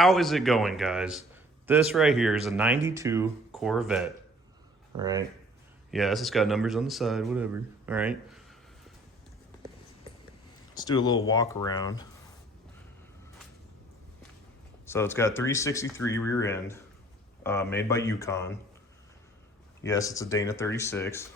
how is it going, guys? This right here is a 92 Corvette. All right. Yes, it's got numbers on the side, whatever. All right. Let's do a little walk around. So it's got 363 rear end, made by Yukon. Yes, it's a Dana 36.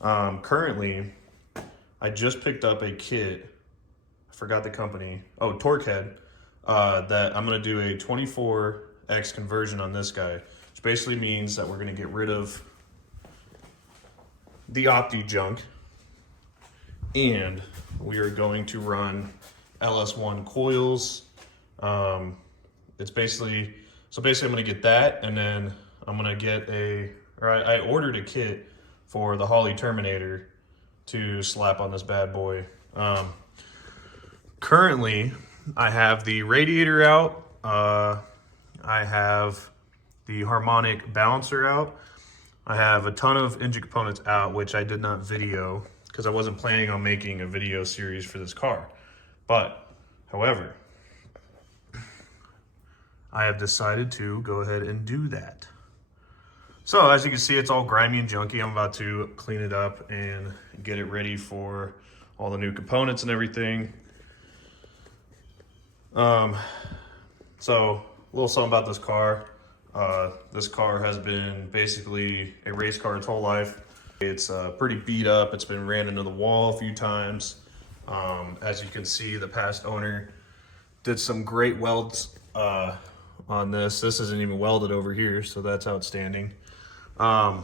Currently, I just picked up a kit. I forgot the company. Oh, Torquehead. That I'm gonna do a 24X conversion on this guy, which basically means that we're gonna get rid of the Opti junk, and we are going to run LS1 coils. It's basically, so basically I'm gonna get that, and then I'm gonna get I ordered a kit for the Holley Terminator to slap on this bad boy. Currently, I have the radiator out. I have the harmonic balancer out. I have a ton of engine components out, which I did not video because I wasn't planning on making a video series for this car. But, however, I have decided to go ahead and do that. So as you can see, it's all grimy and junky. I'm about to clean it up and get it ready for all the new components and everything. So a little something about this car. This car has been basically a race car its whole life. It's pretty beat up. It's been ran into the wall a few times. As you can see, the past owner did some great welds on this. This isn't even welded over here, so that's outstanding. But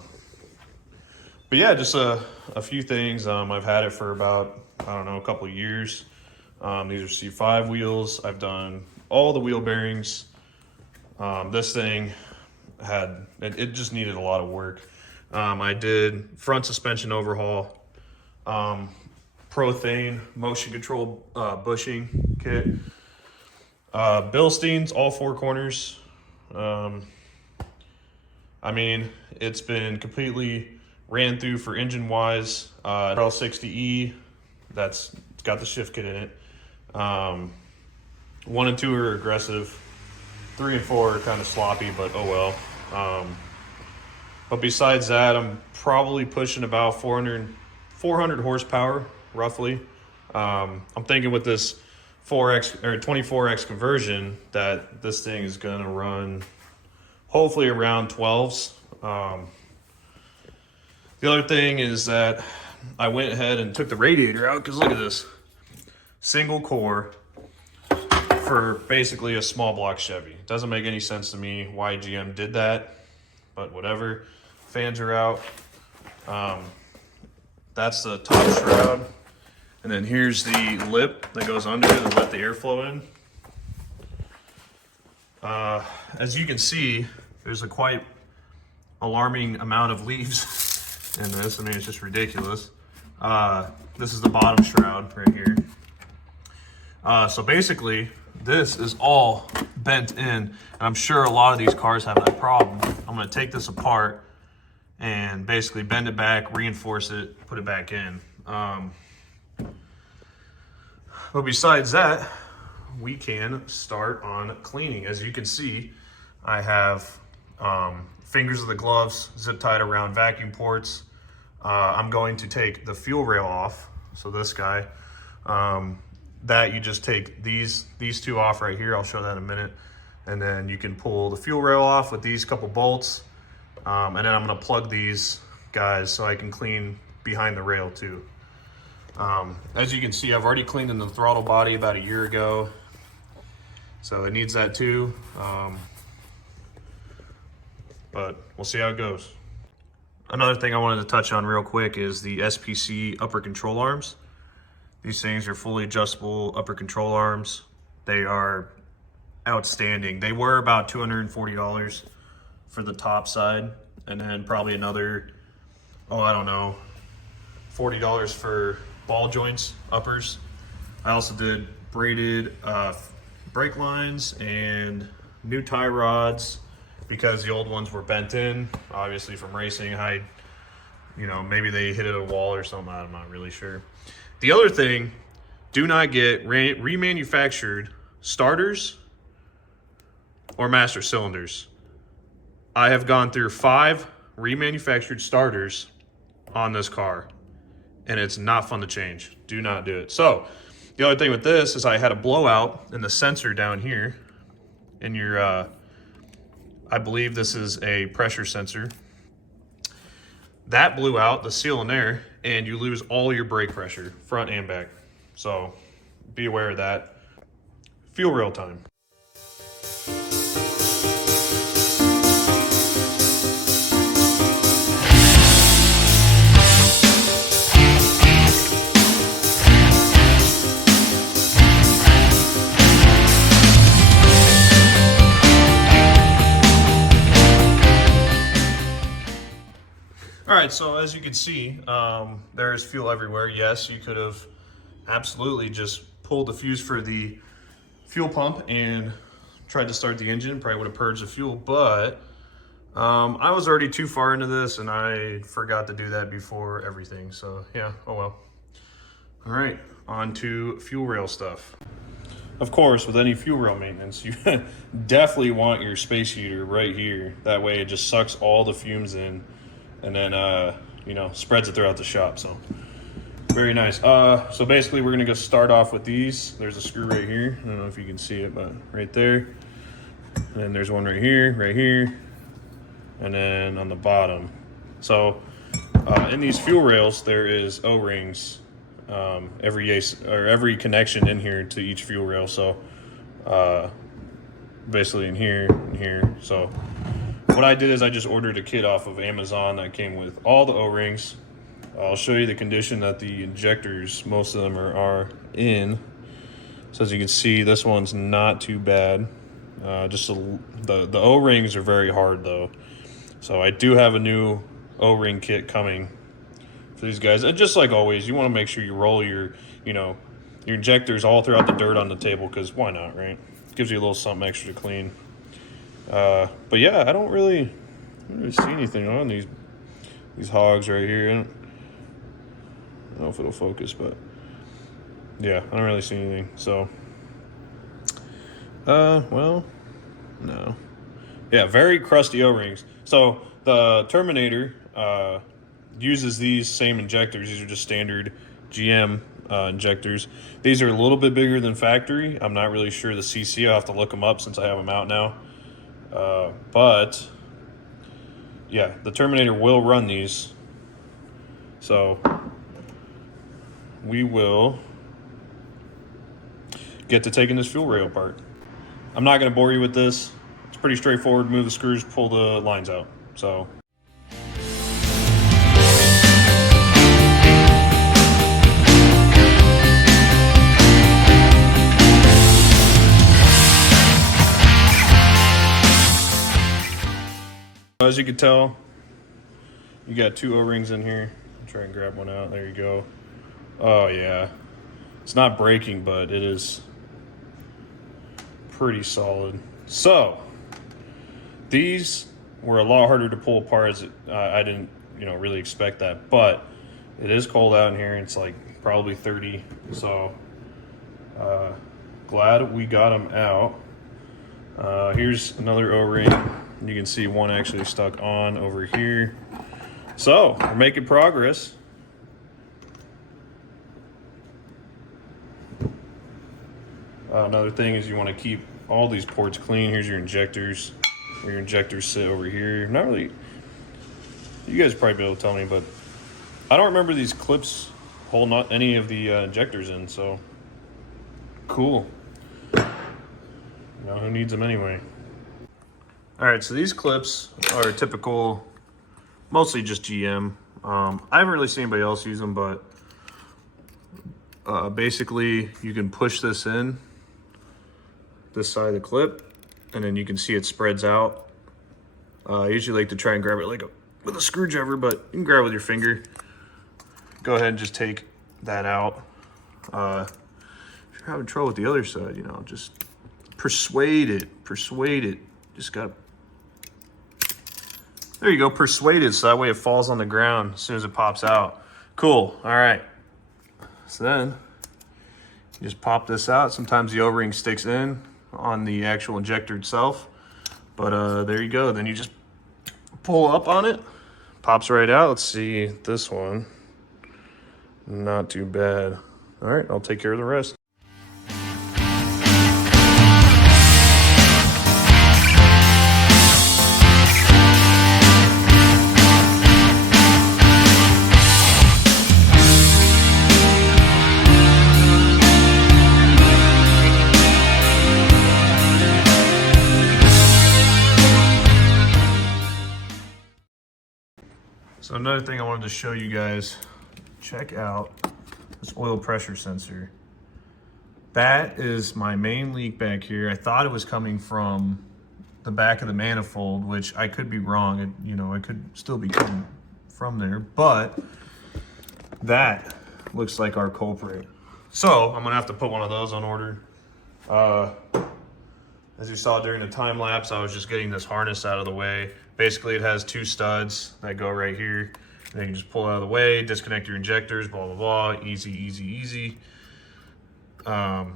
yeah, just a few things. I've had it for about, I don't know, a couple of years. These are C5 wheels. I've done all the wheel bearings. This thing it just needed a lot of work. I did front suspension overhaul, Prothane motion control bushing kit, Bilsteins, all four corners. I mean, it's been completely ran through for engine wise. L60E, it's got the shift kit in it. 1 and 2 are aggressive. 3 and 4 are kind of sloppy, but oh well. But besides that, I'm probably pushing about 400 horsepower, roughly. I'm thinking with this 4X or 24X conversion that this thing is gonna run hopefully around 12s. The other thing is that I went ahead and took the radiator out, because look at this. Single core for basically a small block Chevy. It doesn't make any sense to me why GM did that, but whatever. Fans are out. That's the top shroud. And then here's the lip that goes under to let the airflow in. As you can see, there's a quite alarming amount of leaves in this. I mean, it's just ridiculous. This is the bottom shroud right here. So basically, this is all bent in, and I'm sure a lot of these cars have that problem. I'm gonna take this apart and basically bend it back, reinforce it, put it back in. But besides that, we can start on cleaning. As you can see, I have fingers of the gloves zip tied around vacuum ports. I'm going to take the fuel rail off, so this guy. That you just take these two off right here. I'll show that in a minute. And then you can pull the fuel rail off with these couple bolts. And then I'm gonna plug these guys so I can clean behind the rail too. As you can see, I've already cleaned in the throttle body about a year ago. So it needs that too. But we'll see how it goes. Another thing I wanted to touch on real quick is the SPC upper control arms. These things are fully adjustable upper control arms. They are outstanding. They were about $240 for the top side, and then probably another, I don't know, $40 for ball joints, uppers. I also did braided brake lines and new tie rods because the old ones were bent in, obviously from racing. Maybe they hit a wall or something, I'm not really sure. The other thing, do not get remanufactured starters or master cylinders. I have gone through 5 remanufactured starters on this car, and it's not fun to change. Do not do it. So the other thing with this is I had a blowout in the sensor down here in your, I believe this is a pressure sensor. That blew out, the seal in there, and you lose all your brake pressure, front and back. So be aware of that. Fuel rail time. All right, so as you can see, there is fuel everywhere. Yes, you could have absolutely just pulled the fuse for the fuel pump and tried to start the engine. Probably would have purged the fuel, but I was already too far into this and I forgot to do that before everything. So yeah, oh well. All right, on to fuel rail stuff. Of course, with any fuel rail maintenance, you definitely want your space heater right here. That way it just sucks all the fumes in and then, you know, spreads it throughout the shop. So very nice. So basically we're gonna go start off with these. There's a screw right here. I don't know if you can see it, but right there. And then there's one right here, and then on the bottom. So in these fuel rails, there is O-rings every connection in here to each fuel rail. So basically in here and here. So what I did is I just ordered a kit off of Amazon that came with all the O-rings. I'll show you the condition that the injectors, most of them are in. So as you can see, this one's not too bad. Just the O-rings are very hard though. So I do have a new O-ring kit coming for these guys. And just like always, you want to make sure you roll your injectors all throughout the dirt on the table, because why not, right? Gives you a little something extra to clean. But yeah, I don't really see anything on these hogs right here. I don't know if it'll focus, but yeah, I don't really see anything. So, well, no. Yeah, very crusty O-rings. So the Terminator uses these same injectors. These are just standard GM injectors. These are a little bit bigger than factory. I'm not really sure the CC. I'll have to look them up since I have them out now. But yeah, the Terminator will run these. So we will get to taking this fuel rail apart. I'm not going to bore you with this. It's pretty straightforward. Move the screws, pull the lines out. So as you can tell, you got 2 O-rings in here. I'll try and grab one out. There you go. Oh yeah, it's not breaking, but it is pretty solid. So these were a lot harder to pull apart. As I didn't, really expect that, but it is cold out in here. It's like probably 30. So glad we got them out. Here's another O-ring. You can see one actually stuck on over here. So we're making progress. Another thing is you want to keep all these ports clean. Here's your injectors, where your injectors sit over here. Not really, you guys probably be able to tell me, but I don't remember these clips holding not any of the injectors in, so cool. Who needs them anyway? All right, so these clips are typical, mostly just GM. I haven't really seen anybody else use them, but basically you can push this in, this side of the clip, and then you can see it spreads out. I usually like to try and grab it with a screwdriver, but you can grab it with your finger. Go ahead and just take that out. If you're having trouble with the other side, just persuade it. Just got, there you go, persuade it, so that way it falls on the ground as soon as it pops out. Cool, all right. So then, you just pop this out. Sometimes the O-ring sticks in on the actual injector itself. But there you go. Then you just pull up on it, pops right out. Let's see this one. Not too bad. All right, I'll take care of the rest. So another thing I wanted to show you guys, check out this oil pressure sensor. That is my main leak back here. I thought it was coming from the back of the manifold, which I could be wrong. It could still be coming from there, but that looks like our culprit. So I'm gonna have to put one of those on order. As you saw during the time lapse, I was just getting this harness out of the way. Basically, it has 2 studs that go right here. And you can just pull it out of the way, disconnect your injectors, blah, blah, blah. Easy, easy, easy. So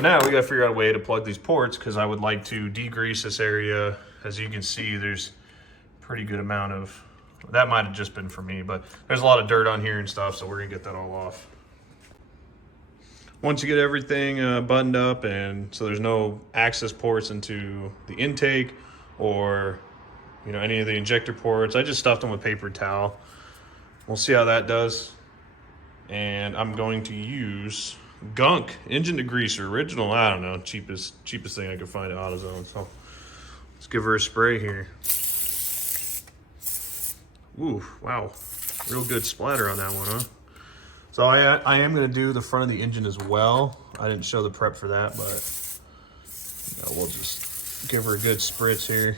now we gotta figure out a way to plug these ports, because I would like to degrease this area. As you can see, there's a pretty good amount of, that might have just been for me, but there's a lot of dirt on here and stuff, so we're gonna get that all off. Once you get everything buttoned up, and so there's no access ports into the intake or any of the injector ports, I just stuffed them with paper towel. We'll see how that does. And I'm going to use Gunk engine degreaser, original, I don't know, cheapest thing I could find at AutoZone. So let's give her a spray here. Ooh, wow, real good splatter on that one, huh? So I am going to do the front of the engine as well. I didn't show the prep for that, but we'll just give her a good spritz here.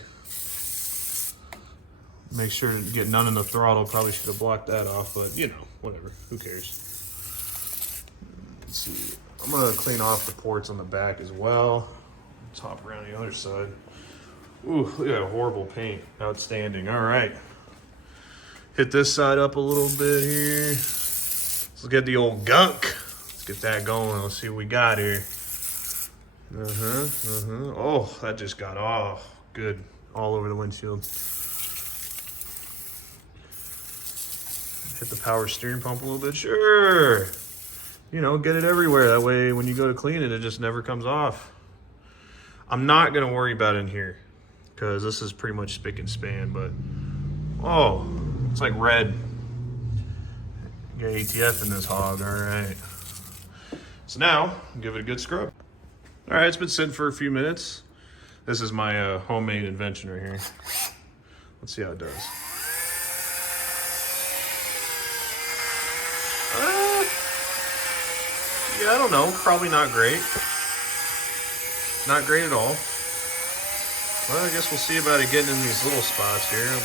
Make sure to get none in the throttle. Probably should have blocked that off, but whatever. Who cares? Let's see. I'm going to clean off the ports on the back as well. Top around the other side. Ooh, look at that horrible paint. Outstanding. All right. Hit this side up a little bit here. Let's get the old gunk. Let's get that going. Let's see what we got here. Oh, that just got off. Good. All over the windshield. Hit the power steering pump a little bit. Sure. Get it everywhere. That way when you go to clean it, it just never comes off. I'm not going to worry about it in here, because this is pretty much spick and span, but oh, it's like red. Got ATF in this hog. All right. So now, give it a good scrub. All right, it's been sitting for a few minutes. This is my homemade invention right here. Let's see how it does. Yeah, I don't know. Probably not great. Not great at all. Well, I guess we'll see about it getting in these little spots here.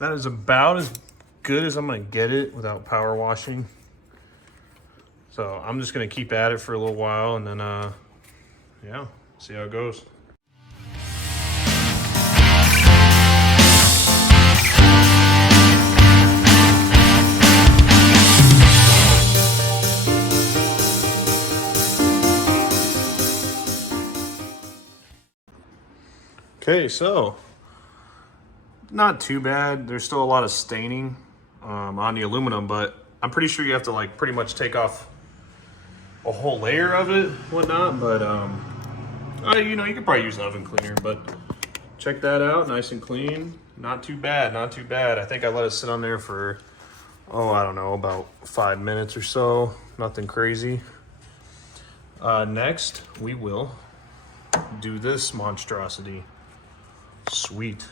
That is about as good as I'm gonna get it without power washing. So I'm just gonna keep at it for a little while, and then yeah, see how it goes. Okay, so not too bad. There's still a lot of staining on the aluminum, but I'm pretty sure you have to like pretty much take off a whole layer of it, whatnot. But you could probably use an oven cleaner, but check that out, nice and clean. Not too bad, not too bad. I think I let it sit on there for, I don't know, about 5 minutes or so. Nothing crazy. Next, we will do this monstrosity. Sweet.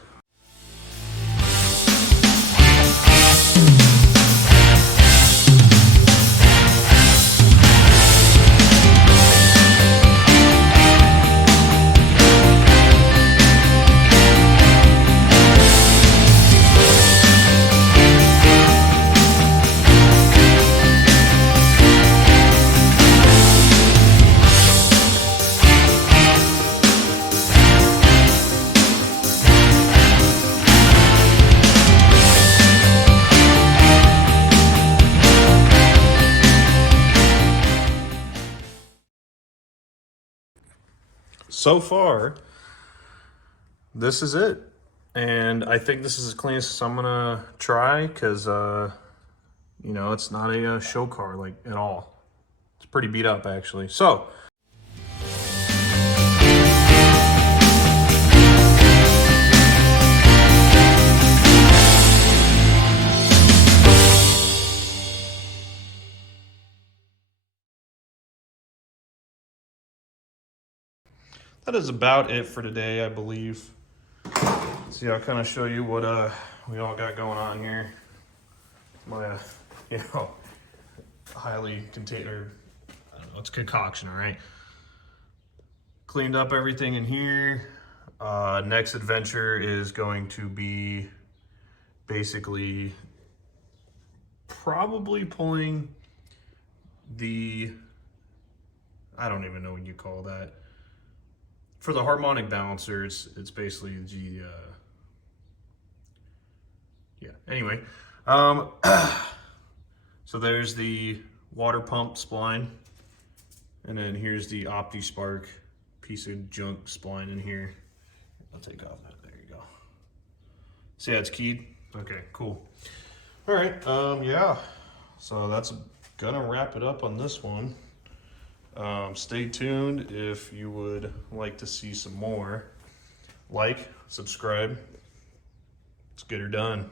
so far, this is it. And I think this is as clean as I'm gonna try, because you know, it's not a show car like at all. It's pretty beat up actually. So that is about it for today, I believe. See, I'll kind of show you what we all got going on here. My you know, highly container, I don't know, it's concoction, all right? Cleaned up everything in here. Next adventure is going to be basically probably pulling the, I don't even know what you call that. For the harmonic balancer, it's basically the, yeah, anyway. So there's the water pump spline, and then here's the OptiSpark piece of junk spline in here. I'll take off that, there you go. See how it's keyed? Okay, cool. All right, yeah, so that's gonna wrap it up on this one. Stay tuned if you would like to see some more. Like, subscribe, let's get her done.